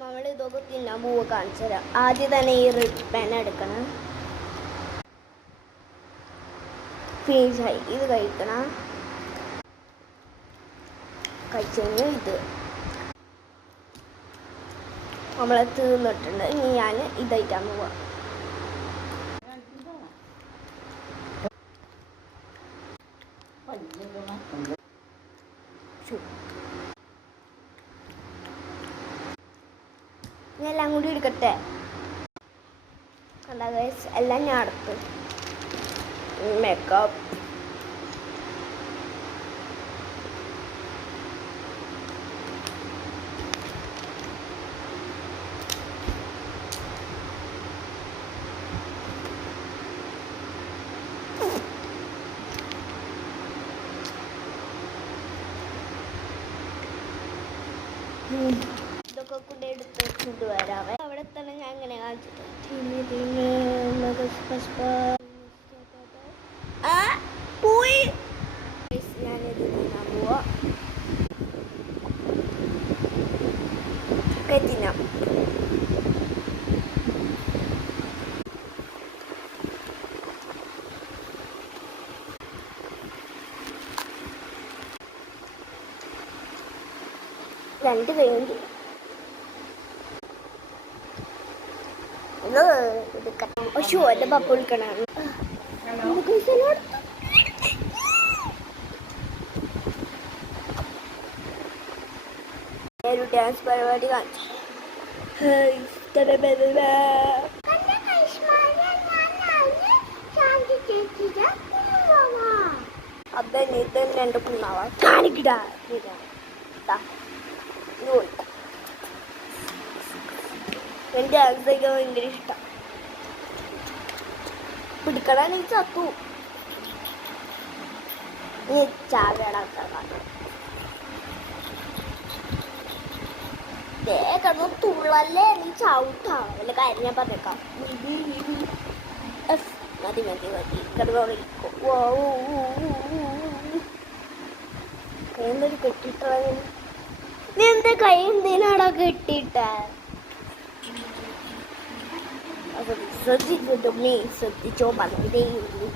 നമ്മൾ ഇതൊക്കെ തിന്നാൻ പോവുക കാണിച്ചു തരാം. ആദ്യം തന്നെ ഈ റെഡ് പാൻ എടുക്കണം. ഫിനിഷായി. ഇത് കഴിക്കണം. കഴിച്ചു ഇത് നമ്മളെ തീർന്നിട്ടുണ്ട്. ഇനി ഞാൻ ഇതായിട്ടാണ് പോവാം. ഞാൻ എല്ലാം കൂടി എടുക്കട്ടെ. കണ്ട ഗൈസ്, എല്ലാം ഞാൻ അടുത്ത് മേക്കപ്പ് ഇതൊക്കെ കൂടെ എടുത്ത് കൊണ്ടുവരാവേ. അവിടെ തന്നെ ഞാൻ ഇങ്ങനെ കാണിച്ചിട്ട് പോയി ഞാനിത് തിന്നാൻ പോവാ. തിന്നാം. രണ്ട് വേണ്ടി എൻ്റെ പപ്പ വിളിക്കണാണ്. ഒരു ഡാൻസ് പരിപാടി കാണിച്ചു. അതന്നെ ഇതന്നെ രണ്ട് കുണ്ണാവാ കാണിക്കടാ. എനിക്ക് ഡാൻസ് കഴിക്കാൻ ഭയങ്കര ഇഷ്ടം. പിടിക്കടാൻ എനിക്ക് ചത്തു. നീ ചാവേടാ തുള്ളല്ലേ, നീ ചവിട്ടാ. വല്ല കാര്യം ഞാൻ പറഞ്ഞേക്കാം. മതി മതി മതി കിടന്നോളിക്കും. കൈന്നൊരു കെട്ടിട്ട. നീ എന്താ കൈ എന്തിനാടാ കെട്ടിട്ട? ശ്രദ്ധിച്ചോ നീ, ശ്രദ്ധിച്ചോ പറഞ്ഞതേ ഉള്ളൂ.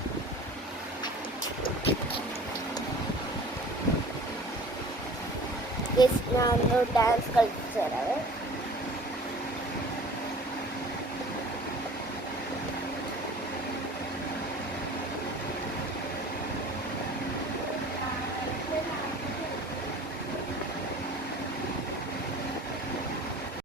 ഞാൻ ഡാൻസ് കളിച്ചു തരാവേ.